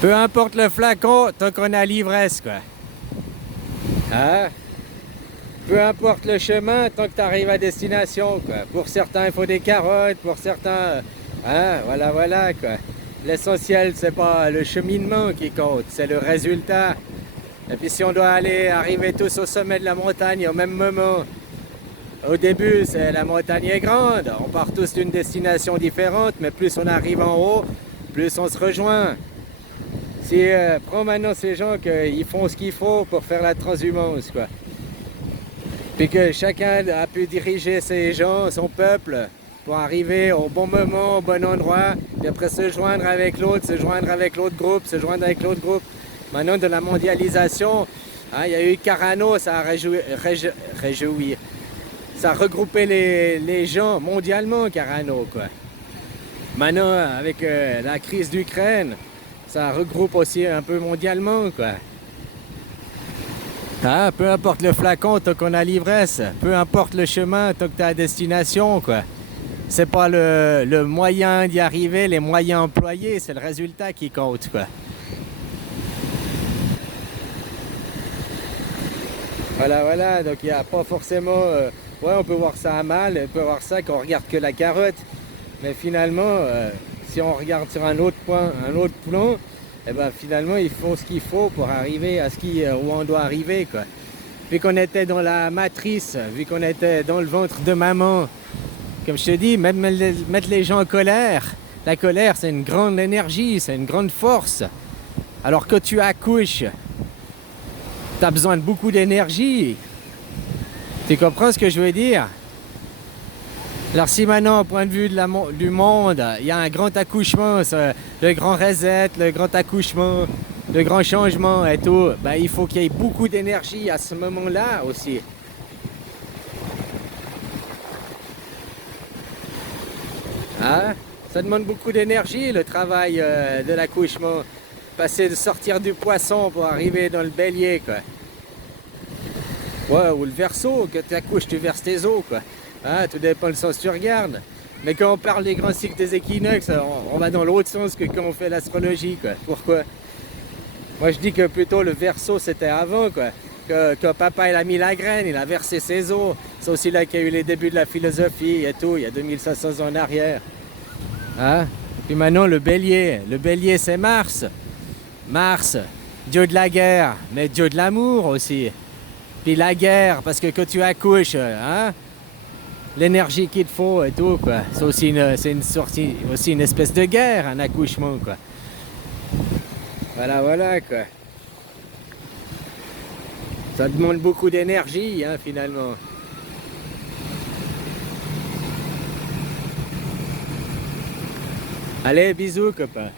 Peu importe le flacon, tant qu'on a l'ivresse, quoi. Hein? Peu importe le chemin, tant que tu arrives à destination, quoi. Pour certains, il faut des carottes, pour certains... Hein? Voilà, voilà, quoi. L'essentiel, c'est pas le cheminement qui compte, c'est le résultat. Et puis si on doit arriver tous au sommet de la montagne au même moment, au début, la montagne est grande, on part tous d'une destination différente, mais plus on arrive en haut, plus on se rejoint. Si, prends maintenant ces gens qu'ils font ce qu'il faut pour faire la transhumance, quoi. Puis que chacun a pu diriger ses gens, son peuple, pour arriver au bon moment, au bon endroit, puis après se joindre avec l'autre, se joindre avec l'autre groupe, se joindre avec l'autre groupe. Maintenant, de la mondialisation, hein, il y a eu Carano, ça a réjoui. Ça a regroupé les gens mondialement, Carano, quoi. Maintenant, avec la crise d'Ukraine, ça regroupe aussi un peu mondialement, quoi. Ah, peu importe le flacon, tant qu'on a l'ivresse. Peu importe le chemin, tant que tu as à destination, quoi. C'est pas le moyen d'y arriver, les moyens employés, c'est le résultat qui compte, quoi. Voilà, voilà, donc il n'y a pas forcément... ouais, on peut voir ça à mal, on peut voir ça qu'on regarde que la carotte. Mais finalement, si on regarde sur un autre point, un autre plan, eh ben finalement, ils font ce qu'il faut pour arriver à où on doit arriver, quoi. Vu qu'on était dans la matrice, vu qu'on était dans le ventre de maman, comme je te dis, même mettre les gens en colère, la colère, c'est une grande énergie, c'est une grande force. Alors que tu accouches, tu as besoin de beaucoup d'énergie. Tu comprends ce que je veux dire? Alors si maintenant, au point de vue du monde, il y a un grand accouchement, le grand reset, le grand accouchement, le grand changement et tout, ben, il faut qu'il y ait beaucoup d'énergie à ce moment-là aussi. Hein? Ça demande beaucoup d'énergie, le travail de l'accouchement. Passer de sortir du poisson pour arriver dans le bélier, quoi. Ouais, ou le verseau, que tu accouches, tu verses tes os, quoi. Hein, tout dépend le sens que tu regardes. Mais quand on parle des grands cycles des équinoxes, on va dans l'autre sens que quand on fait l'astrologie, quoi. Pourquoi? Moi, je dis que plutôt le verseau, c'était avant, quoi. Que papa, il a mis la graine, il a versé ses os. C'est aussi là qu'il y a eu les débuts de la philosophie et tout, il y a 2500 ans en arrière. Hein? Puis maintenant, le bélier. Le bélier, c'est Mars. Mars, dieu de la guerre, mais dieu de l'amour aussi. Puis la guerre, parce que quand tu accouches, hein, l'énergie qu'il te faut et tout, quoi. C'est aussi aussi une espèce de guerre, un accouchement, quoi. Voilà, voilà, quoi. Ça demande beaucoup d'énergie, hein, finalement. Allez, bisous, copain.